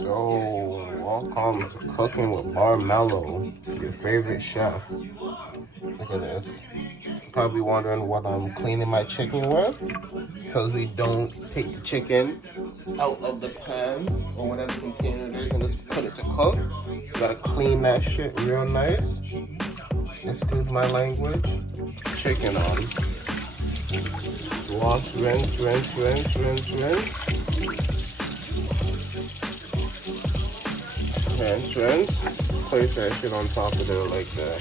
Oh, welcome to Cooking with BARMELO, your favorite chef. Look at this. Probably wondering what I'm cleaning my chicken with, because we don't take the chicken out of the pan or whatever container it is and just put it to cook. You gotta clean that shit real nice. Excuse my language. Chicken on. Wash, rinse, rinse, rinse, rinse, rinse. Rinse, rinse. Place that shit on top of there like that.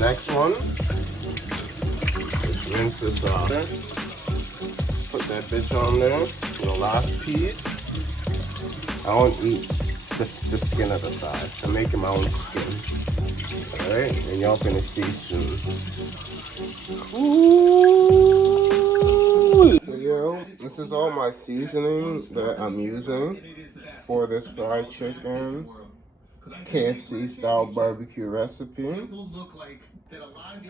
Next one. Just rinse this off. Put that bitch on there. The last piece. I don't eat the skin of the thighs. I'm making my own skin. Alright? And y'all gonna see soon. Ooh. So yo, this is all my seasoning that I'm using for this fried chicken KFC style barbecue recipe.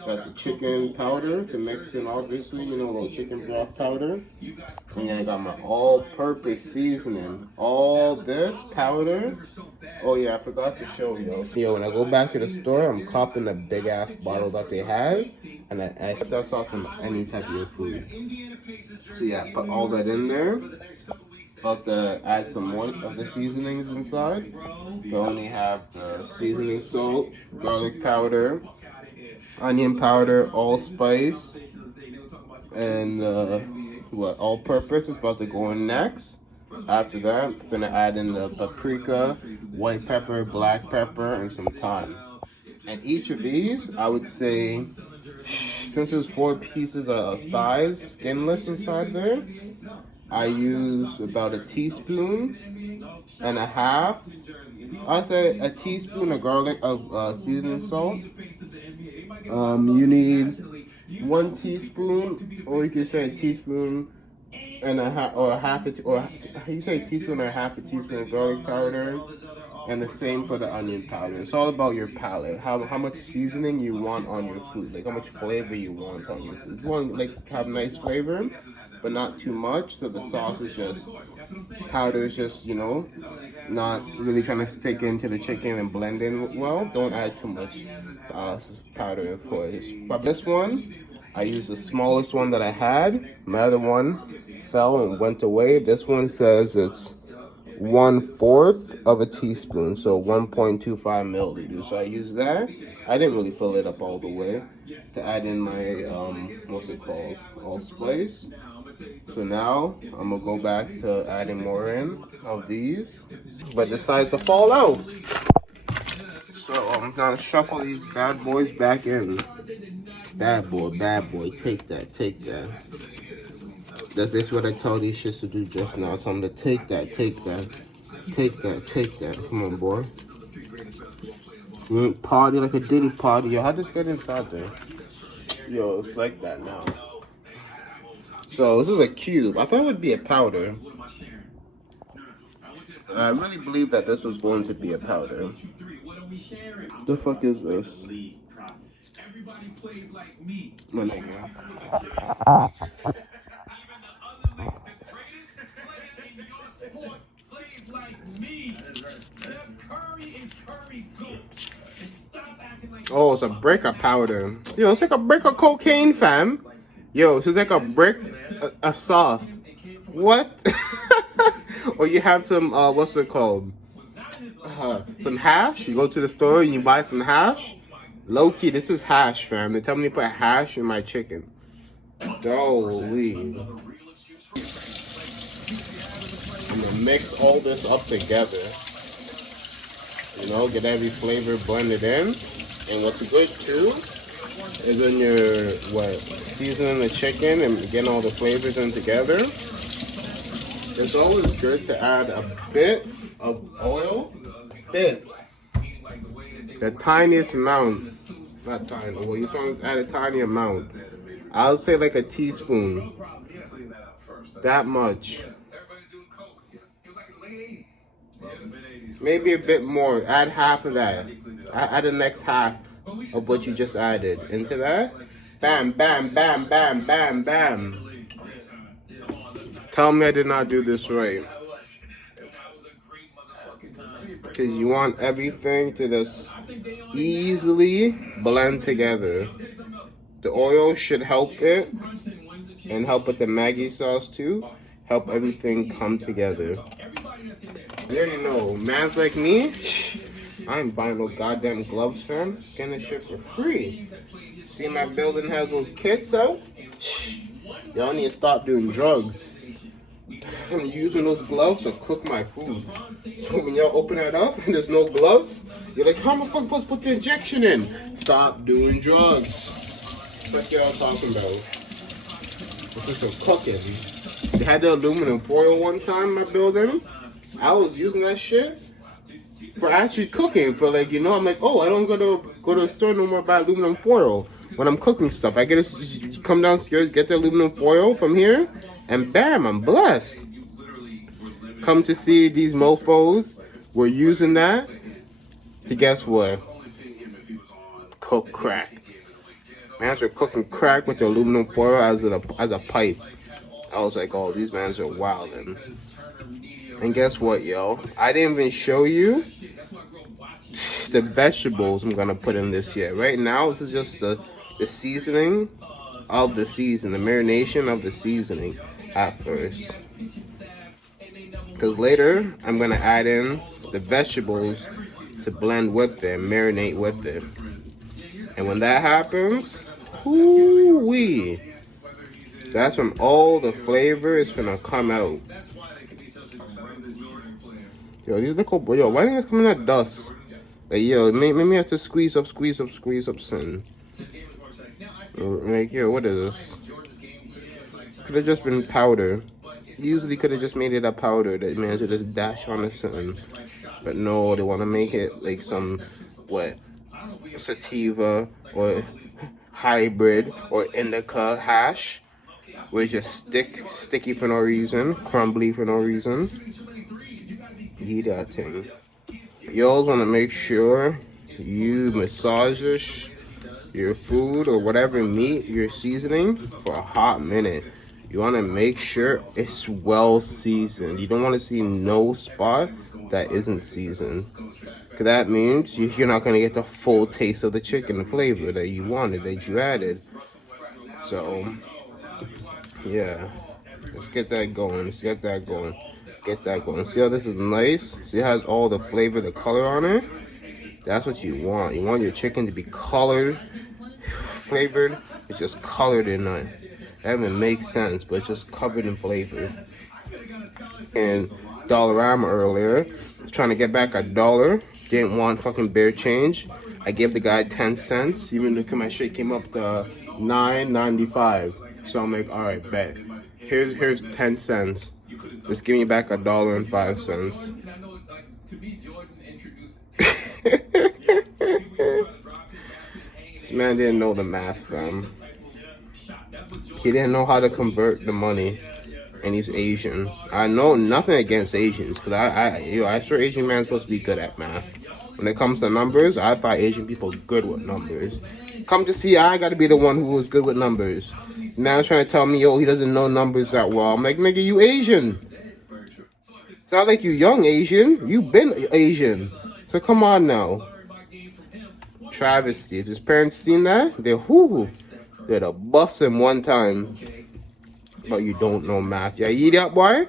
Got the chicken powder to mix in, obviously, you know, a little chicken broth powder. And then I got my all-purpose seasoning. All this powder. Oh yeah, I forgot to show you. Yo, when I go back to the store, I'm copping a big-ass bottle that they have. And I put that sauce on any type of your food. So yeah, put all that in there. About to add some more of the seasonings inside. We only have the seasoning salt, garlic powder, onion powder, allspice, and all-purpose is about to go in next. After that, I'm gonna add in the paprika, white pepper, black pepper, and some thyme. And each of these, I would say, since there's 4 pieces of thighs, skinless inside there, I use about a teaspoon and a half. I'd say a teaspoon of garlic of seasoning salt. You need 1 teaspoon, or you could say a teaspoon and a half, or you say a teaspoon or a half a teaspoon of garlic powder, and the same for the onion powder. It's all about your palate, how much seasoning you want on your food, like how much flavor you want on your food. You want like have nice flavor, but not too much, so the sauce is just powder is just, you know, not really trying to stick into the chicken and blend in well. Don't add too much powder for it. But this one, I used the smallest one that I had. My other one fell and went away. This one says it's 1/4 of a teaspoon, so 1.25 milliliters. So I used that. I didn't really fill it up all the way to add in my what's it called, allspice. So now I'm gonna go back to adding more in of these, but decided to fall out. So I'm gonna shuffle these bad boys back in. Bad boy, take that, take that. That's what I told these shits to do just now. So I'm gonna take that, take that, take that, take that. Come on, boy. You ain't party like a Diddy party. Yo, how this get inside there? Yo, it's like that now. So this is a cube. I thought it would be a powder. I really believe that this was going to be a powder. The fuck is this? My nigga. Oh, it's a brick of powder. Yo, it's like a brick of cocaine, fam. Yo, it's like a brick, a soft. What? Or you have some, what's it called? Some hash. You go to the store and you buy some hash. Low key, this is hash, fam. They tell me to put hash in my chicken. Holy. I'm gonna mix all this up together. You know, get every flavor blended in. And what's good too is when you're seasoning the chicken and getting all the flavors in together, it's always good to add a bit of oil. The tiniest amount. Not tiny. Well, you just want to add a tiny amount. I would say like a teaspoon. That much. Maybe a bit more. Add half of that. Add the next half of what you just added into that. Bam, bam, bam, bam, bam, bam. Tell me I did not do this right. Because you want everything to just easily blend together. The oil should help it, and help with the Maggi sauce too. Help everything come together. You already know, mans like me, I ain't buying no goddamn gloves, fam. Getting this shit for free. See, my building has those kits out. Y'all need to stop doing drugs. I'm using those gloves to cook my food. So when y'all open it up and there's no gloves, you're like, how am I fucking supposed to put the injection in? Stop doing drugs. What y'all talking about? This is for cooking. They had the aluminum foil one time in my building. I was using that shit for actually cooking. For like, you know, I'm like, oh, I don't go to the store no more buy aluminum foil when I'm cooking stuff. I get to come downstairs, get the aluminum foil from here, and bam, I'm blessed. Come to see these mofos were using that to guess what? Cook crack. Mans are cooking crack with the aluminum foil as a pipe. I was like, oh, these mans are wildin'. And guess what, yo? I didn't even show you the vegetables I'm gonna put in this year. Right now, this is just the seasoning of the season, the marination of the seasoning at first. Because later, I'm gonna add in the vegetables to blend with it, marinate with it. And when that happens, whoo-wee, that's when all the flavor is gonna come out. Yo, these little, yo, why didn't this come in that dust? Like, yo, maybe I have to squeeze up sin. Like, yo, what is this? Could have just been powder. Usually could have just made it a powder that man should just dash on or something. But no, they want to make it like some, what, sativa or hybrid or indica hash, where it's just sticky for no reason, crumbly for no reason. Eat that thing. You always want to make sure you massage your food or whatever meat you're seasoning for a hot minute. You want to make sure it's well seasoned. You don't want to see no spot that isn't seasoned. Because that means you're not going to get the full taste of the chicken flavor that you wanted, that you added. So, yeah. Let's get that going. Get that going. See how this is nice? See how it has all the flavor, the color on it? That's what you want. You want your chicken to be colored, flavored. It's just colored in it. That even makes sense, but it's just covered in flavor. And Dollarama earlier, trying to get back $1. Didn't want fucking bare change. I gave the guy 10 cents. Even though my shit came up to $9.95. So I'm like, all right, bet. Here's 10 cents. Just give me back $1.05. This man didn't know the math, fam. He didn't know how to convert the money, and he's Asian. I know nothing against Asians, because I sure Asian man's supposed to be good at math. When it comes to numbers, I thought Asian people good with numbers. Come to see, I gotta be the one who was good with numbers. Now he's trying to tell me, yo, he doesn't know numbers that well. I'm like, nigga, you Asian. It's not like you young Asian. You been Asian. So come on now. Travesty. If his parents seen that, they'd have bust him one time. But you don't know math. Yeah, you eat that, boy?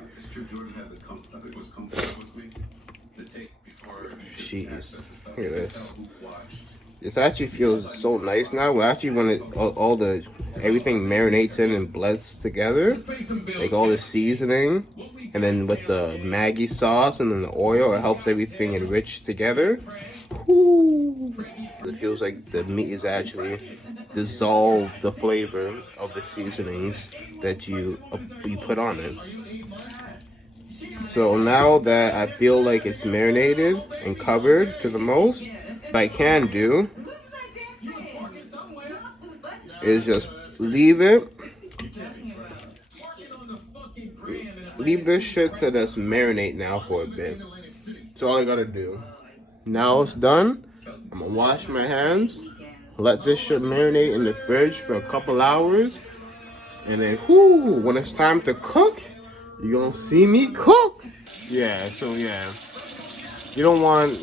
Jeez. Look at this. This actually feels so nice now. We actually when everything marinates in and blends together, like all the seasoning, and then with the Maggi sauce and then the oil, it helps everything enrich together. Woo. It feels like the meat is actually dissolve the flavor of the seasonings that you put on it. So now that I feel like it's marinated and covered to the most, what I can do is just leave this shit to just marinate now for a bit. That's all I gotta do. Now it's done. I'm gonna wash my hands, let this shit marinate in the fridge for a couple hours, and then when it's time to cook, you're gonna see me cook. Yeah, so yeah. You don't want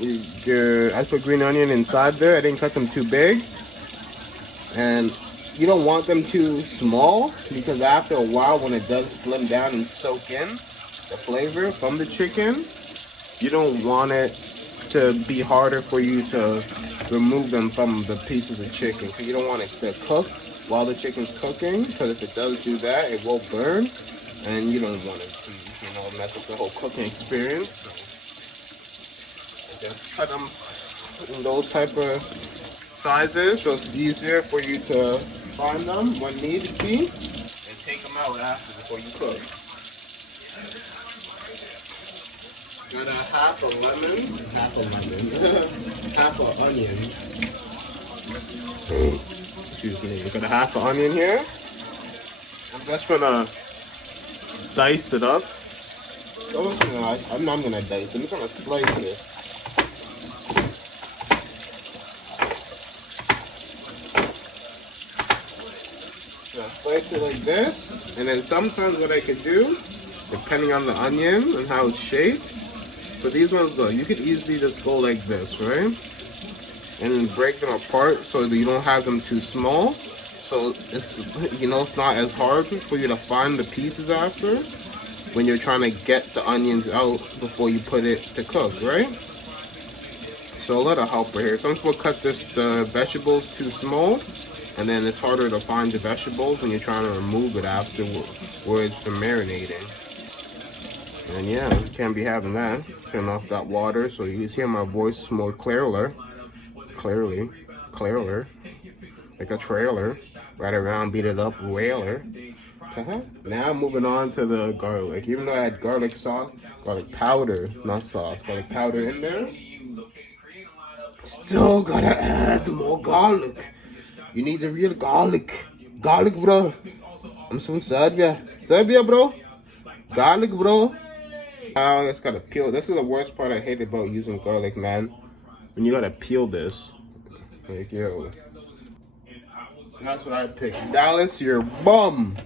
your, I put green onion inside there. I didn't cut them too big. And you don't want them too small because after a while when it does slim down and soak in the flavor from the chicken, you don't want it to be harder for you to remove them from the pieces of chicken. Because you don't want it to cook while the chicken's cooking, because if it does do that, it will burn, and you don't want it to, mess up the whole cooking experience. So just cut them in those type of sizes, so it's easier for you to find them when needed be, and take them out after before you cook. Got a half a lemon, half an onion. Excuse me. Got a half an onion here. I'm just gonna dice it up. Oh, no, I'm not gonna dice it. I'm just gonna slice it. So I slice it like this, and then sometimes what I could do, depending on the onion and how it's shaped. But these ones, though, you could easily just go like this, right? And break them apart so that you don't have them too small. So it's, it's not as hard for you to find the pieces after when you're trying to get the onions out before you put it to cook, right? So a little helper here. Some people cut the vegetables too small, and then it's harder to find the vegetables when you're trying to remove it afterwards for marinating. And yeah, you can't be having that. Turn off that water so you can hear my voice more clearly, like a trailer. Right around, beat it up, whaler. Now moving on to the garlic. Even though I had garlic sauce, garlic powder, not sauce, garlic powder in there, still gotta add more garlic. You need the real garlic. Garlic, bro. I'm from Serbia. Serbia, bro. Garlic, bro. Now it's gotta peel. This is the worst part I hate about using garlic, man. When you gotta peel this. Like, yo. That's what I picked. Dallas, you're bum.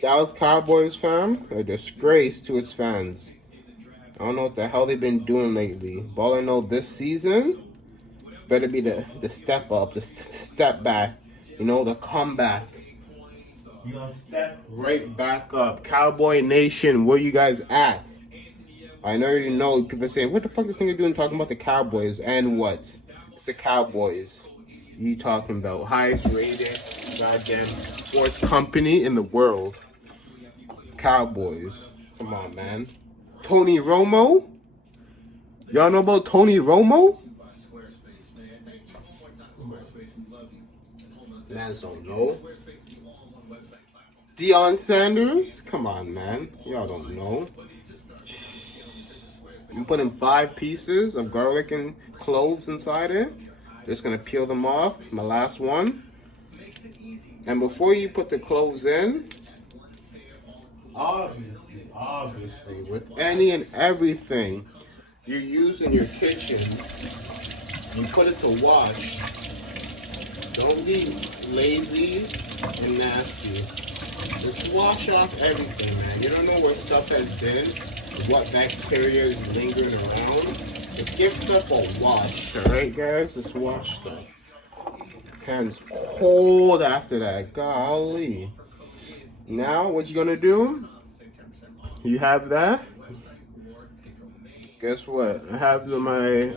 Dallas Cowboys fam, a disgrace to its fans. I don't know what the hell they've been doing lately. But all I know this season better be the step up, the step back. The comeback. You gonna step right back up. Cowboy Nation, where you guys at? I already know people are saying, what the fuck is this thing doing talking about the Cowboys? And what? It's the Cowboys. You talking about highest rated goddamn sports company in the world. Cowboys. Come on, man. Tony Romo? Y'all know about Tony Romo? Man, don't know. Deion Sanders? Come on, man. Y'all don't know. I'm putting 5 pieces of garlic and cloves inside it. Just gonna peel them off. My last one. And before you put the cloves in, obviously, with any and everything you use in your kitchen, you put it to wash. Don't be lazy and nasty. Just wash off everything, man. You don't know where stuff has been, what bacteria is lingering around. Just give stuff a wash, alright guys? Just wash stuff. Hands cold after that. Golly. Now, what you gonna do? You have that. Guess what? I have my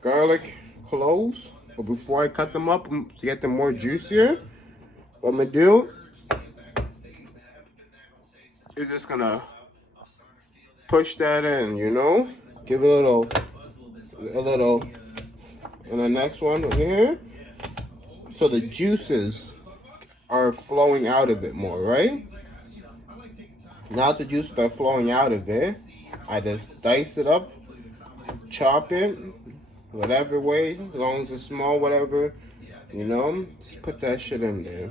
garlic cloves. But before I cut them up to get them more juicier, what I'm gonna do is just gonna push that in, give it a little, and the next one over here, so the juices are flowing out of it more, right? Now the juices are flowing out of it, I just dice it up, chop it, whatever way, as long as it's small, whatever, just put that shit in there.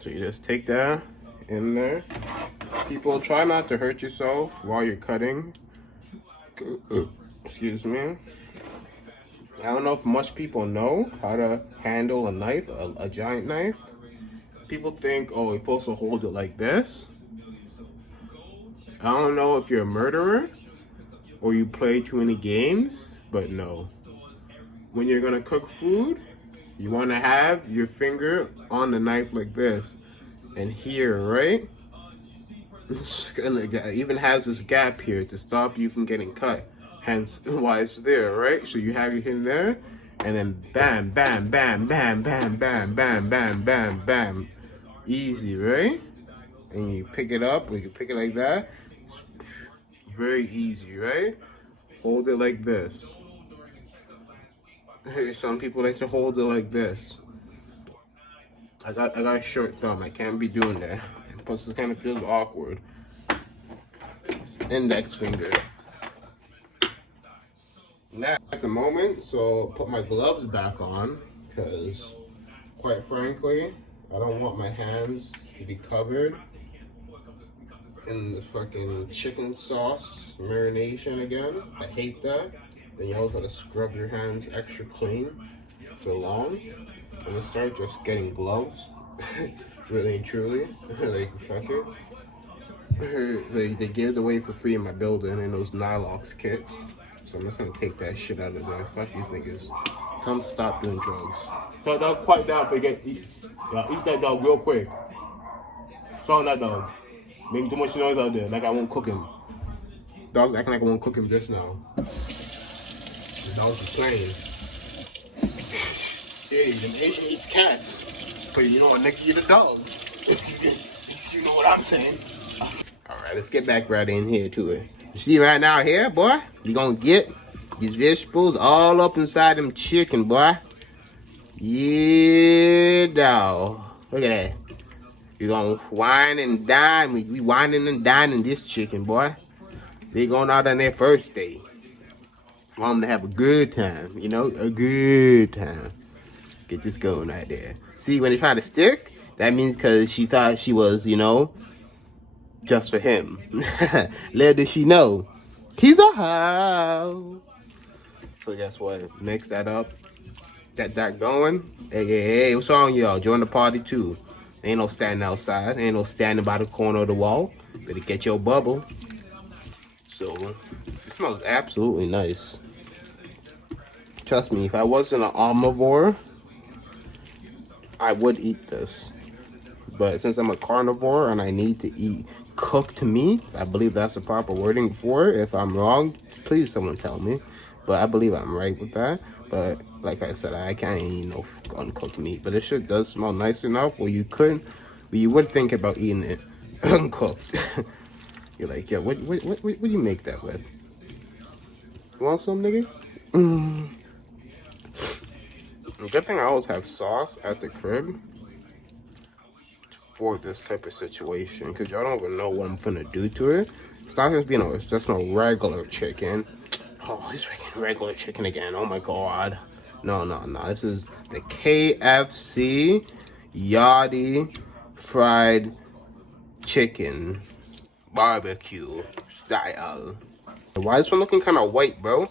So you just take that in there. People, try not to hurt yourself while you're cutting. Excuse me. I don't know if much people know how to handle a knife, a giant knife. People think, oh, you're supposed to hold it like this. I don't know if you're a murderer or you play too many games, but no. When you're gonna cook food, you want to have your finger on the knife like this. And here, right? It even has this gap here to stop you from getting cut. Hence why it's there, right? So you have your hand there, and then bam, bam, bam, bam, bam, bam, bam, bam, bam, bam. Easy, right? And you pick it up, or you can pick it like that. Very easy, right? Hold it like this. Some people like to hold it like this. I got a short thumb. I can't be doing that. Plus, it kind of feels awkward. Index finger. Now, at the moment, so put my gloves back on, because, quite frankly, I don't want my hands to be covered in the fucking chicken sauce marination again. I hate that. Then you always gotta scrub your hands extra clean for long. I'm gonna start just getting gloves, really and truly. Like, fuck it. They gave it away for free in my building in those Nylox kits. So I'm just gonna take that shit out of there. Fuck these niggas. Tell them to stop doing drugs. So dog, quiet down if they get eat. Y'all eat that dog real quick. Saw that dog. Making too much noise out there, like I won't cook him. Dog's acting like I won't cook him just now. The dog's just playing. Yeah, them Asian eats cats. But you don't want to eat a dog. You know what I'm saying? Alright, let's get back right in here to it. You see right now here, boy? You gonna get these vegetables all up inside them chicken, boy. Yeah, dog. Look at that. You're gonna wine and dine. We whining and dining this chicken, boy. They going out on their first day. Want them to have a good time, you know? A good time. Get this going right there. See, when they try to stick, that means because she thought she was, you know, just for him. Little did she know, he's a hoe. So guess what? Mix that up. Get that going. Hey, what's wrong, y'all? Join the party too. Ain't no standing outside. Ain't no standing by the corner of the wall. Better get your bubble. So, it smells absolutely nice. Trust me, if I wasn't an omnivore, I would eat this. But since I'm a carnivore and I need to eat cooked meat, I believe that's the proper wording for it. If I'm wrong, please someone tell me. But I believe I'm right with that. But like I said, I can't eat no uncooked meat. But this shit does smell nice enough where you would think about eating it uncooked. You're like, yeah, what do you make that with? You want some, nigga? Good thing I always have sauce at the crib for this type of situation, because y'all don't even know what I'm gonna do to it. It's not just being it's just no regular chicken. Oh, it's freaking regular chicken again. Oh my god. No. This is the KFC Yachty fried chicken barbecue style. Why is this one looking kind of white, bro?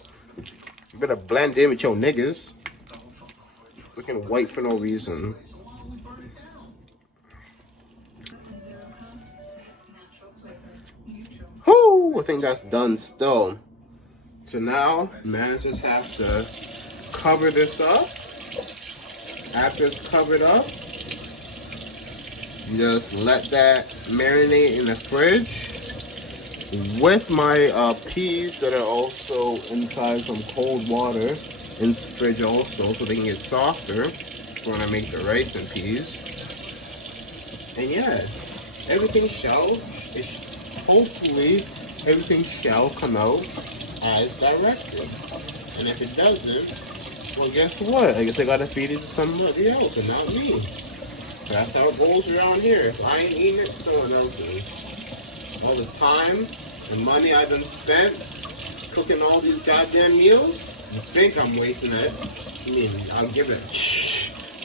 You better blend in with your niggas. Looking white for no reason. Whoo! I think that's done still. So now, man, just have to cover this up. After it's covered up, just let that marinate in the fridge with my peas that are also inside some cold water in the fridge also, so they can get softer when I make the rice and peas. And yeah, everything hopefully everything shall come out as directed. And if it doesn't, well, guess what? I guess I gotta feed it to somebody else and not me. That's how it goes around here. If I ain't eating it, someone else is. All the time and money I done spent cooking all these goddamn meals, you think I'm wasting it. I mean, I'll give it.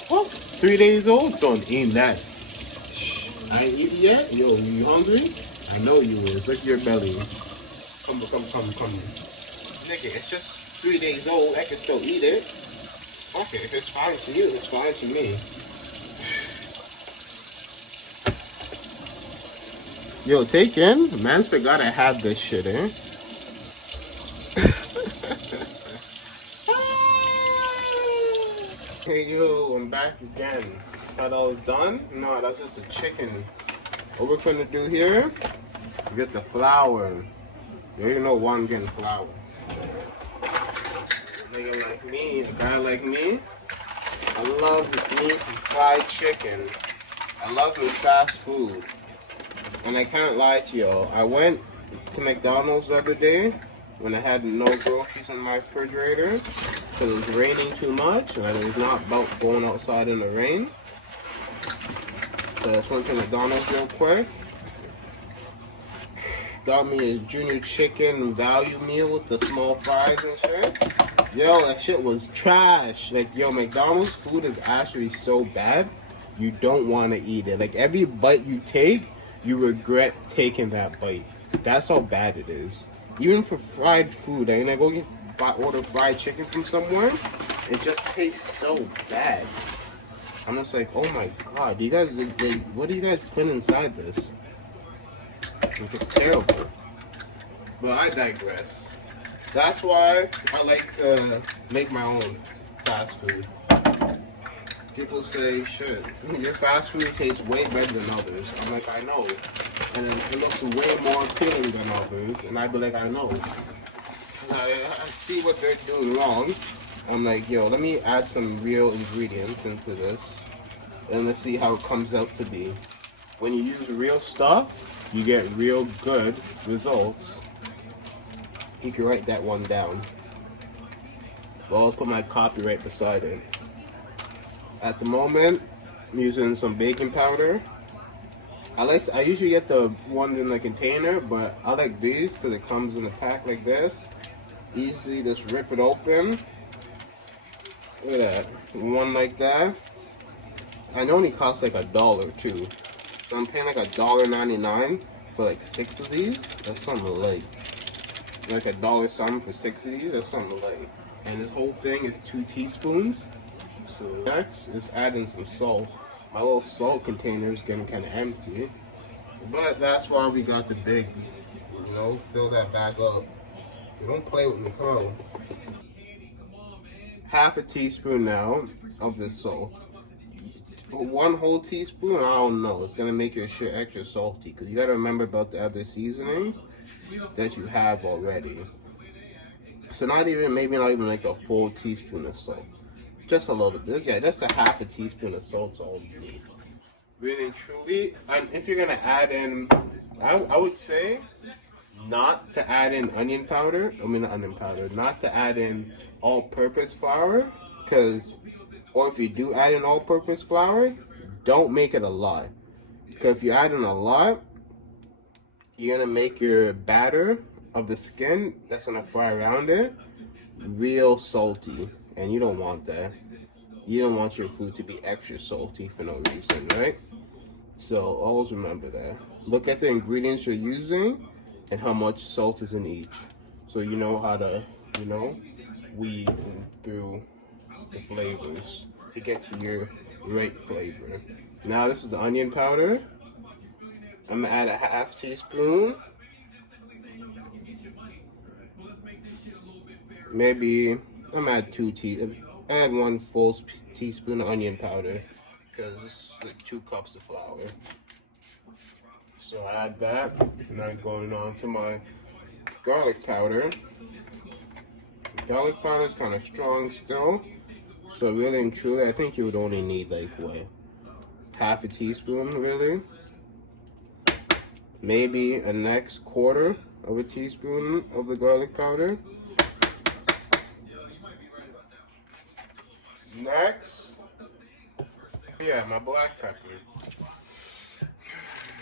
What? 3 days old? Don't eat that. I ain't eaten yet? Yo, you hungry? I know you is. Look at your belly. Come. Nigga, it's just 3 days old. I can still eat it. Okay, if it's fine for you, it's fine for me. Yo, take in. Man's forgot I had this shit, eh? Hey, yo, I'm back again. Thought I was done? No, that's just a chicken. What we're gonna do here, get the flour. You already know why I'm getting flour. A nigga like me, a guy like me, I love me some fried chicken. I love me fast food. And I can't lie to y'all, I went to McDonald's the other day when I had no groceries in my refrigerator because it was raining too much and I was not about going outside in the rain. So I just went to McDonald's real quick. Got me a junior chicken value meal with the small fries and shit. Yo, that shit was trash. Like, yo, McDonald's food is actually so bad, you don't want to eat it. Like, every bite you take, you regret taking that bite. That's how bad it is. Even for fried food, and I go order fried chicken from somewhere, it just tastes so bad. I'm just like, oh my god, you guys, what do you guys put inside this? Like, it's terrible. But I digress. That's why I like to make my own fast food. People say, shit, your fast food tastes way better than others. I'm like, I know. And it looks way more appealing than others. And I'd be like, I know. I see what they're doing wrong. I'm like, yo, let me add some real ingredients into this. And let's see how it comes out to be. When you use real stuff, you get real good results. You can write that one down. I'll always put my copy right beside it. At the moment, I'm using some baking powder. I usually get the one in the container, but I like these because it comes in a pack like this. Easily just rip it open. Look at that. One like that. And it only costs like $1 too. So I'm paying like $1.99 for like 6 of these. That's something like $1 something for 6 of these. That's something like. And this whole thing is 2 teaspoons. So next is adding some salt. My little salt container is getting kind of empty. But that's why we got the big, fill that back up. You don't play with me, come on. Half a teaspoon now of this salt. 1 whole teaspoon, I don't know. It's gonna make your shit extra salty because you gotta remember about the other seasonings that you have already. So maybe not even like a full teaspoon of salt. Just a little bit. Yeah, just a half a teaspoon of salt's all you need. Really and truly. And if you're gonna add in, I would say not to add in onion powder. Not onion powder. Not to add in all-purpose flour, or if you do add in all-purpose flour, don't make it a lot. Because if you add in a lot, you're gonna make your batter of the skin that's gonna fry around it real salty. And you don't want that. You don't want your food to be extra salty for no reason, right? So always remember that. Look at the ingredients you're using and how much salt is in each. So you know how to, weed through the flavors to get to your right flavor. Now this is the onion powder. I'm gonna add a half teaspoon. Maybe I'm gonna add 1 full teaspoon of onion powder because this is like 2 cups of flour. So I add that, and I'm going on to my garlic powder. Garlic powder is kind of strong still, so really and truly, I think you would only need like half a teaspoon, really. Maybe a next 1/4 of a teaspoon of the garlic powder. Next, my black pepper.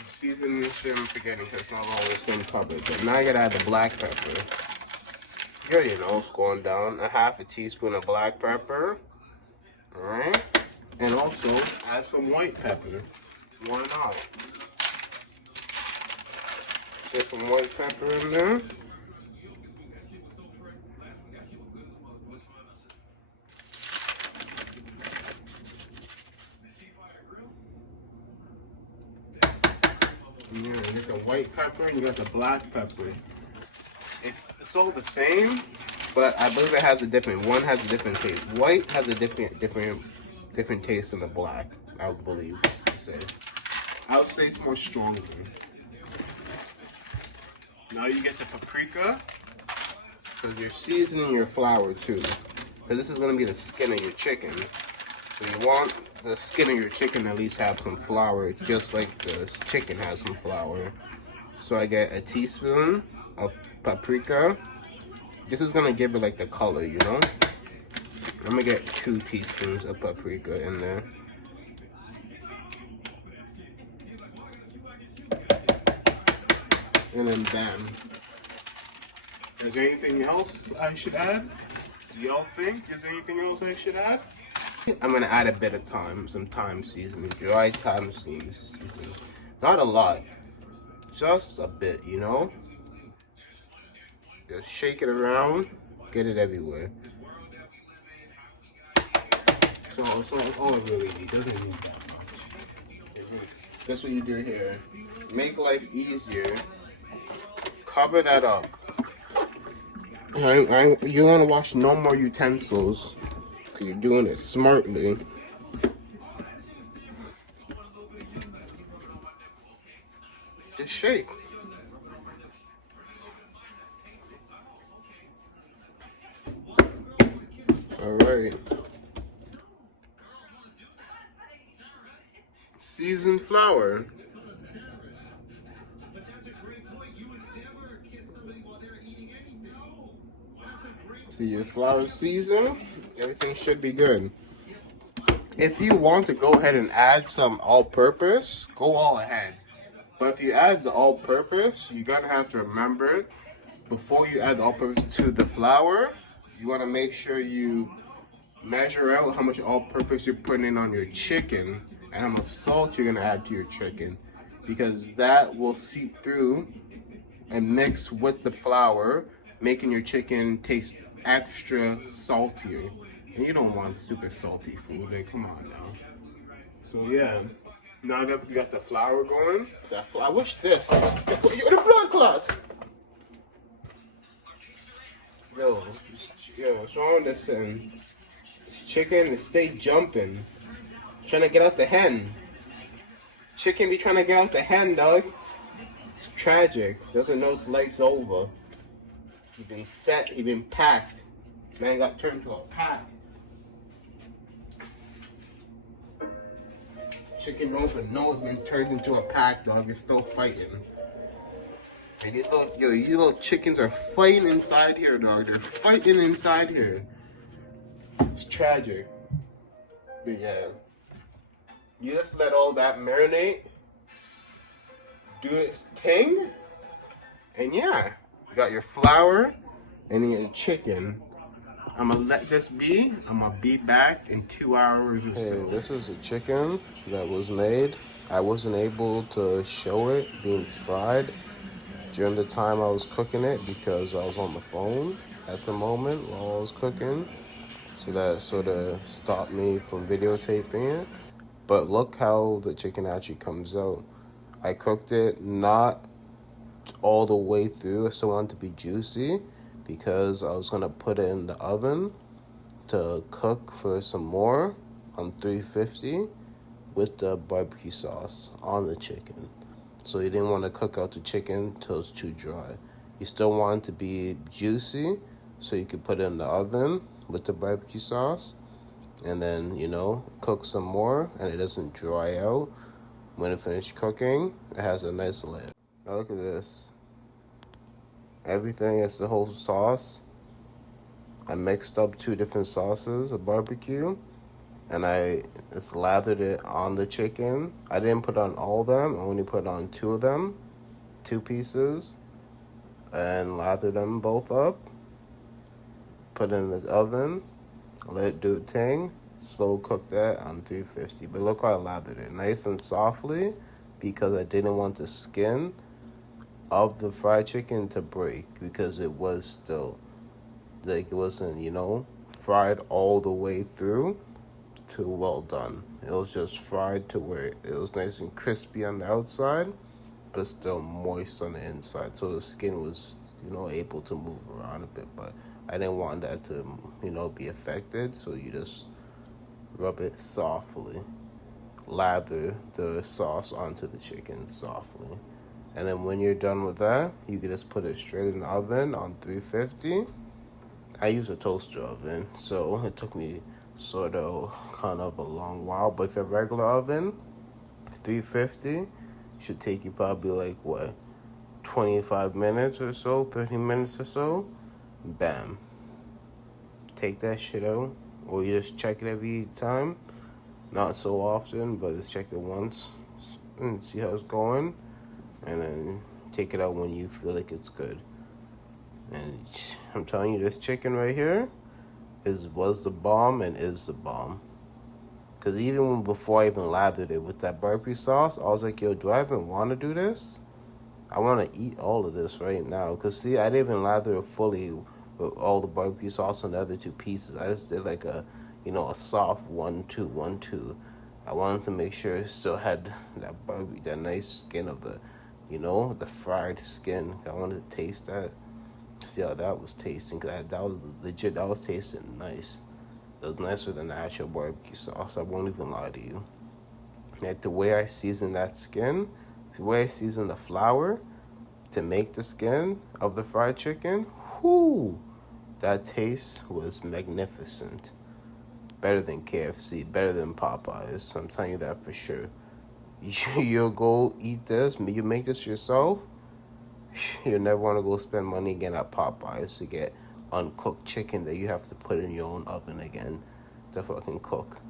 Seasoning shit I'm forgetting because it's not all in the same cupboard. But now I gotta add the black pepper. You already know it's going down. A half a teaspoon of black pepper. Alright? And also add some white pepper. Why not? Get some white pepper in there. Yeah, get the white pepper and you got the black pepper. It's all the same, but I believe it has a different. One has a different taste. White has a different taste than the black. I would believe to say. I would say it's more stronger. Now you get the paprika, because you're seasoning your flour too. Because this is gonna be the skin of your chicken. So you want the skin of your chicken to at least have some flour, just like the chicken has some flour. So I get a teaspoon of paprika. This is gonna give it like the color, you know? I'm gonna get 2 teaspoons of paprika in there. And then bam. Is there anything else I should add? Do y'all think? Is there anything else I should add? I'm gonna add a bit of thyme, some thyme seasoning, dry thyme seasoning. Not a lot, just a bit, you know? Just shake it around, get it everywhere. So all it really needs, doesn't need that much. That's what you do here. Make life easier. Cover that up. You want to wash no more utensils, because you're doing it smartly. Just shake. Alright. Seasoned flour. See, your flour seasoned, everything should be good. If you want to go ahead and add some all-purpose, go all ahead. But if you add the all-purpose, you're gonna have to remember, before you add the all-purpose to the flour, you wanna make sure you measure out how much all-purpose you're putting in on your chicken and how much salt you're gonna add to your chicken, because that will seep through and mix with the flour, making your chicken taste extra saltier. And you don't want super salty food, like, come on now. So yeah, now that we got the flour going, I wish this, you're the blood clot. Yo, what's wrong with this thing? This chicken stay jumping, trying to get out the hen. Chicken be trying to get out the hen, dog. It's tragic. Doesn't know its life's over. He's been set, he's been packed. Man got turned to a pack. Chicken don't even know it's been turned into a pack, dog. It's still fighting. And these little chickens are fighting inside here, dog. They're fighting inside here. It's tragic. But yeah. You just let all that marinate. Do its thing. And yeah. You got your flour and your chicken. I'm gonna let this be. I'm gonna be back in 2 hours or so. Hey, this is a chicken that was made. I wasn't able to show it being fried during the time I was cooking it because I was on the phone at the moment while I was cooking. So that sort of stopped me from videotaping it. But look how the chicken actually comes out. I cooked it not all the way through. I still want it to be juicy because I was going to put it in the oven to cook for some more on 350 with the barbecue sauce on the chicken. So you didn't want to cook out the chicken till it's too dry. You still want it to be juicy, so you could put it in the oven with the barbecue sauce and then, cook some more and it doesn't dry out. When it finished cooking, it has a nice layer. Now look at this. Everything is the whole sauce. I mixed up 2 different sauces of barbecue and I just lathered it on the chicken. I didn't put on all of them. I only put on 2 of them, 2 pieces, and lathered them both up. Put it in the oven, let it do its thing. Slow cook that on 350. But look how I lathered it, nice and softly, because I didn't want the skin of the fried chicken to break, because it was still, like, it wasn't, fried all the way through to well done. It was just fried to where it was nice and crispy on the outside but still moist on the inside, so the skin was, able to move around a bit. But I didn't want that to, be affected, so you just rub it softly. Lather the sauce onto the chicken softly. And then when you're done with that, you can just put it straight in the oven on 350. I use a toaster oven, so it took me kind of a long while. But if you have a regular oven, 350 should take you probably 25 minutes or so, 30 minutes or so. Bam. Take that shit out, or you just check it every time. Not so often, but just check it once and see how it's going. And then take it out when you feel like it's good. And I'm telling you, this chicken right here was the bomb and is the bomb. Because even before I even lathered it with that barbecue sauce, I was like, yo, do I even want to do this? I want to eat all of this right now. Because, see, I didn't even lather it fully with all the barbecue sauce on the other two pieces. I just did a soft 1-2, 1-2. I wanted to make sure it still had that nice skin of the, the fried skin. I wanted to taste that. See how that was tasting. Cause that was legit. That was tasting nice. It was nicer than the actual barbecue sauce. I won't even lie to you. The way I seasoned that skin, the way I seasoned the flour to make the skin of the fried chicken, that taste was magnificent. Better than KFC, better than Popeyes. I'm telling you that for sure. You'll go eat this, you make this yourself, you'll never want to go spend money again at Popeyes to get uncooked chicken that you have to put in your own oven again to fucking cook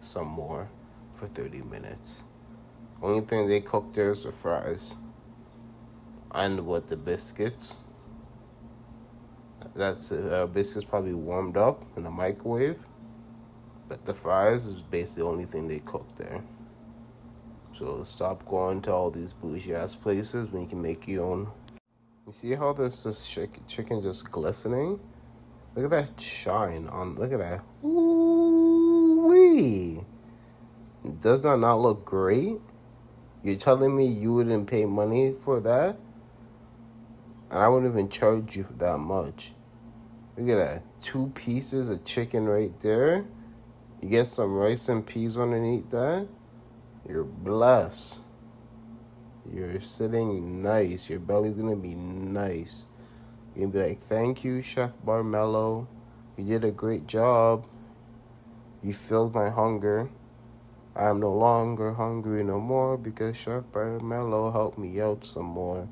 some more for 30 minutes. Only thing they cook there is the fries. And with the biscuits. That's it. Biscuits probably warmed up in the microwave. But the fries is basically the only thing they cook there. So stop going to all these bougie ass places when you can make your own. You see how this chicken just glistening? Look at that shine on. Look at that. Ooh wee! Does that not look great? You're telling me you wouldn't pay money for that? And I wouldn't even charge you for that much. Look at that. 2 pieces of chicken right there. You get some rice and peas underneath that. You're blessed. You're sitting nice. Your belly's going to be nice. You're going to be like, thank you, Chef BARMELO. You did a great job. You filled my hunger. I'm no longer hungry no more because Chef BARMELO helped me out some more.